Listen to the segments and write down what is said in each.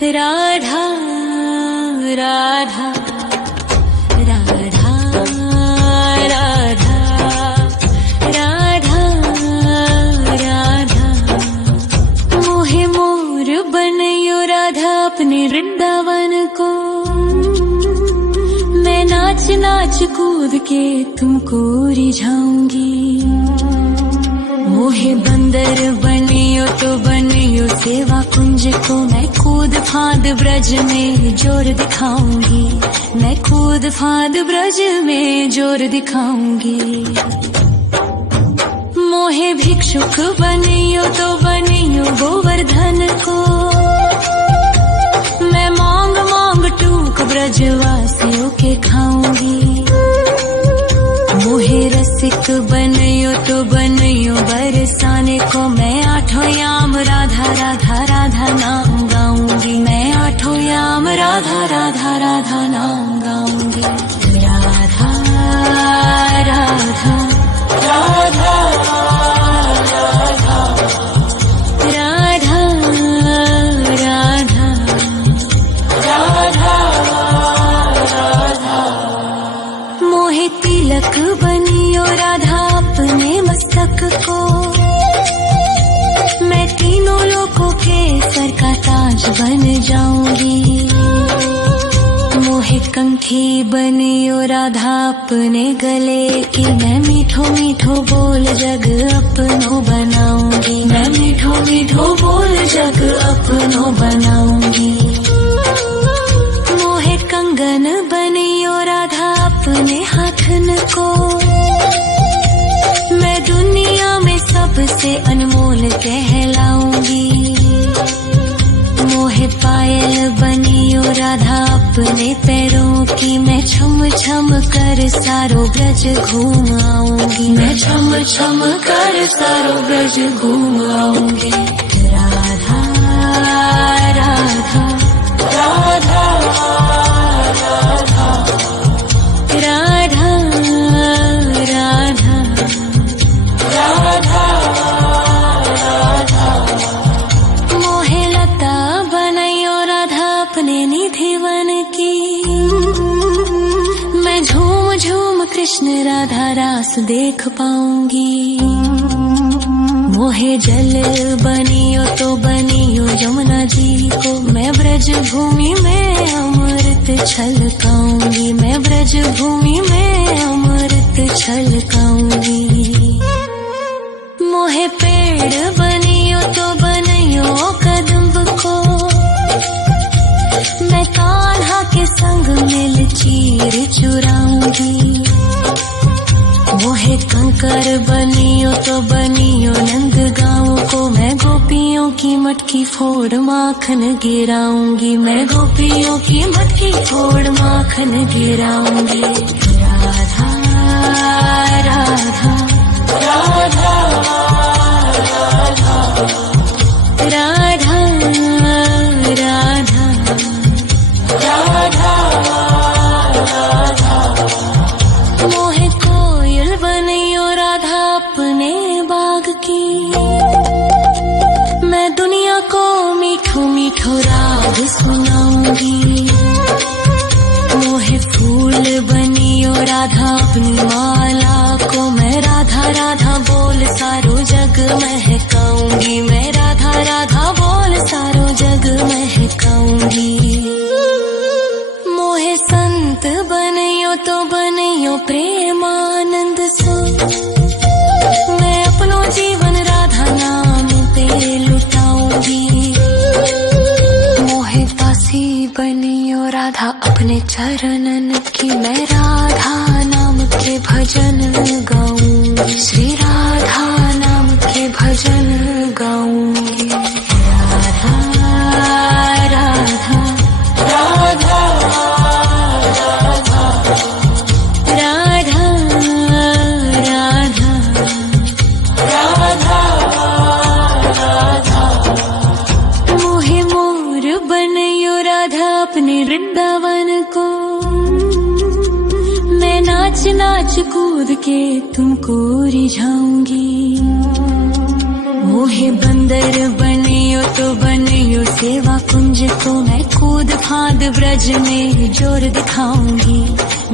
राधा राधा राधा राधा राधा राधा मोहे मोर बनयो राधा अपने वृंदावन को। मैं नाच नाच कूद के तुमको रिझाऊंगी। मोहे बंदर बनियो तो बनियो सेवा कुंज को। मैं कूद फांद ब्रज में जोर दिखाऊंगी। मैं कूद फांद ब्रज में जोर दिखाऊंगी। मोहे भिक्षुक बनियो तो बनियो गोवर्धन को। मैं मांग मांग टूक ब्रजवासियों के खाऊंगी। मोहे रसिक बनयो तो बनयो बरसाने को। मैं आठों याम राधा राधा राधा नाम गाऊंगी। मैं आठों याम राधा राधा राधा नाम गाऊंगी। राधा राधा राधा राधा राधा राधा राधा मोहे तिलक बनियो राधा अपने मस्तक को। मैं तीनों लोगों के सर का ताज बन जाऊंगी। मोहे कंठी बनियो राधा अपने गले की। मैं मीठो मीठो बोल जग अपनो बनाऊंगी। मैं मीठो मीठो बोल जग अपनो बनाऊंगी। मोहे कंगन बनियो राधा अपने हाथन को। मैं दुनिया में सबसे अनमोल कहलाऊंगी। मोहे पायल बनियो राधा अपने पैरों की। मैं छम छम कर सारो ब्रज घूम आऊंगी। मैं छम छम कर सारो ब्रज घूम आऊंगी। राधा राधा राधा राधा राधा राधा राधा राधा मोहे लता बनयो राधा अपने निधिवन की। मैं झूम झूम कृष्ण राधा रास देख पाऊंगी। मोहे जल बनियो तो बनियो यमुना जी को। मैं ब्रज भूमि में अमृत छलकाऊंगी। मैं ब्रज भूमि में अमृत छलकाऊंगी। मोहे पेड़ बनियो तो बनियो कदम्ब को। मैं कान्हा के संग मिल चीर चुराऊंगी। मोहे कंकर बनियो तो बनियो नंद गाँव को। मैं गोपियों की मटकी फोड़ माखन गिराऊंगी। मैं गोपियों की मटकी फोड़ माखन गिराऊंगी। राधा राधा राधा राधा राधा राधा राधा मोहे कोयल बनियो राधा अपने बाग की। मैं दुनिया को मीठो मीठो राग सुनाऊंगी। मोहे फूल बनियो राधा अपनी माला को। मैं राधा राधा बोल सारो जग महकाऊंगी। मैं राधा राधा बोल सारो जग महकाऊंगी। मोहे संत बनियो तो बनियो प्रेमानंद सो। मैं अपनो जीवन राधा नाम पे लुटाऊंगी। मोहे दासी बनियो राधा अपने चरणन की। मैं राधा नाम के भजन गाऊंगी। श्री राधा नाम के भजन गाऊंगी। राधा राधा राधा राधा राधा राधा राधा राधा मोहे मोर बनयो राधा अपने वृंदावन को। मैं नाच नाच कूद के तुमको रिझाऊंगी। मोहे बंदर बनियो तो बनियो सेवा कुंज को मैं कूद फाद ब्रज में जोर दिखाऊंगी,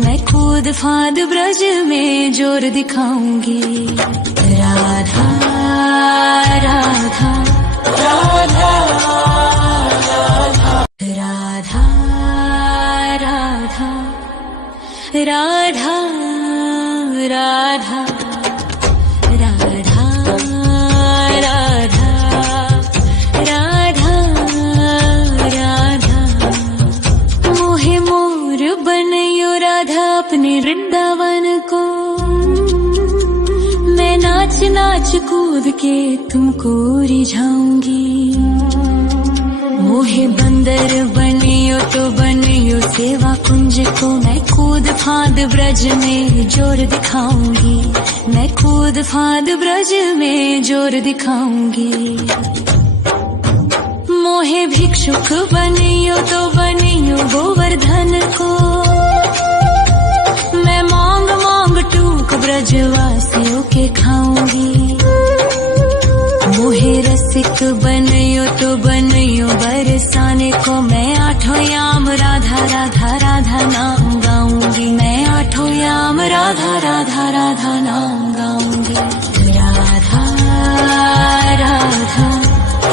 मैं कूद फाद ब्रज में जोर दिखाऊंगी। राधा राधा राधा राधा राधा राधा राधा राधा राधा राधा राधा मोहे मोर बनयो राधा अपने वृंदावन को, मैं नाच नाच कूद के तुमको रिझाऊंगी। मोहे बंदर बनियो तो बनियो सेवा कुंज को मैं कूद फाद ब्रज में जोर दिखाऊंगी, मैं कूद फाद ब्रज में जोर दिखाऊंगी। मोहे भिक्षुक बनियो तो बनियो गोवर्धन को, मैं मांग मांग टूक ब्रजवासियों के खाऊंगी। मोहे रसिक बनियो तो बनियो बरसाने को, मैं आठों याम राधा राधा राधा नाम गाऊंगी, मैं आठों याम राधा राधा राधा नाम गाऊंगी। राधा राधा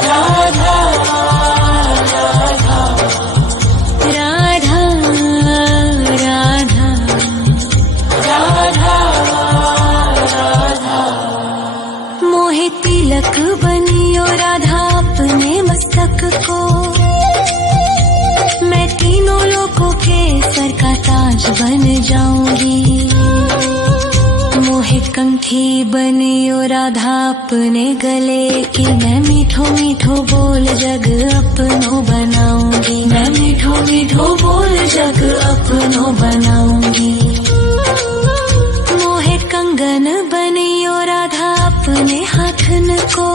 राधा राधा राधा राधा राधा मोहे तिलक बनियो राधा अपने मस्तक को, मैं तीनों लोगों के सर का ताज बन जाऊंगी। मोहे कंठी बनियो राधा अपने गले की, मैं मीठो मीठो बोल जग अपनो बनाऊंगी, मैं मीठो मीठो बोल जग अपनो बनाऊंगी। मोहे कंगन बनियो राधा अपने हाथन को,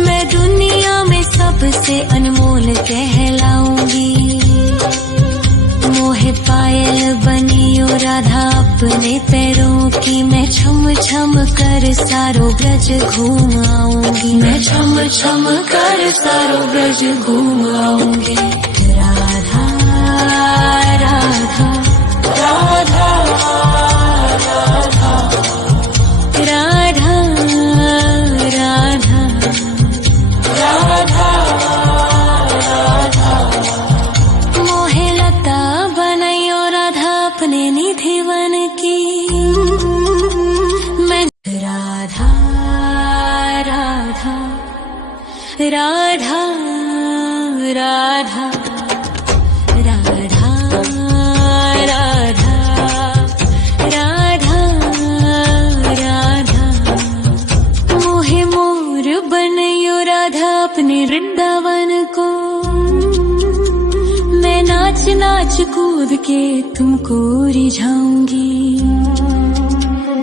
मैं दुनिया में सबसे अनमोल कहलाऊंगी। मोहे पायल बनियो राधा अपने पैरों की, मैं छम छम कर सारो ब्रज घूम आऊंगी, मैं छम छम कर सारो ब्रज घूम आऊंगी। राधा राधा राधा राधा राधा राधा राधा मोहे लता बनयो राधा अपने निधि वन की, मैं राधा राधा राधा राधा राधा राधा राधा मोहे मोर बनयो राधा अपने वृंदावन को, मैं नाच नाच कूद के तुमको रिझाऊंगी।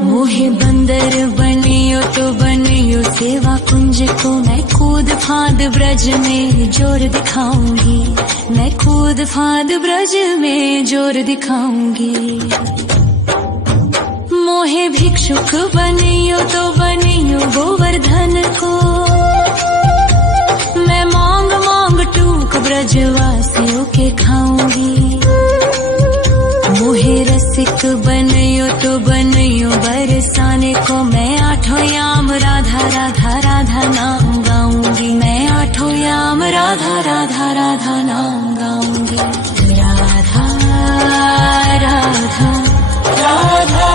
मोहे बंदर बनियो तो बनियो सेवा कुंज को, मैं कूद फाद ब्रज में जोर दिखाऊंगी, मैं कूद फाद ब्रज में जोर दिखाऊंगी। मोहे भिक्षुक बनियो तो बनियो गोवर्धन को, मैं मांग मांग टूक ब्रजवासियों के खाऊंगी। मोहे रसिक बनियो तो बनियो बरसाने को, मैं आठों याम राधा राधा राधा नाम गाऊंगी, मैं आठों याम राधा राधा राधा नाम गाऊंगी। राधा राधा राधा राधा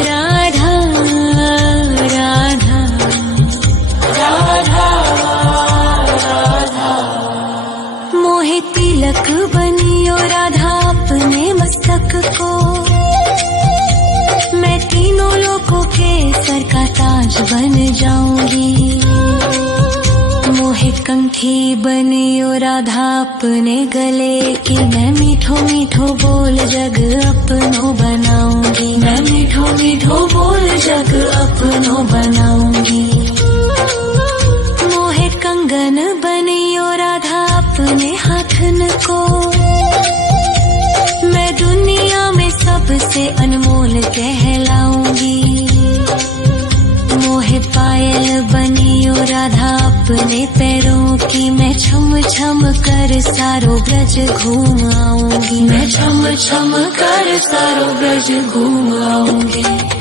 राधा राधा राधा मोहे तिलक बनियो राधा अपने मस्तक को, मैं तीनों लोगों के सर का ताज बन जाऊंगी। मोहे कंठी बनियो राधा अपने गले की, मैं मीठो मीठो बोल जग अपनो बनाऊंगी, मैं मीठो मीठो बोल जग अपनो बनाऊंगी। मोहे कंगन बनियो राधा अपने हाथन को, मैं दुनिया में सबसे अनमोल कहलाऊंगी। मोहे अपने पैरों की मैं छम छम कर सारो ब्रज घूम आऊंगी, मैं छम छम कर सारो ब्रज घूम आऊंगी।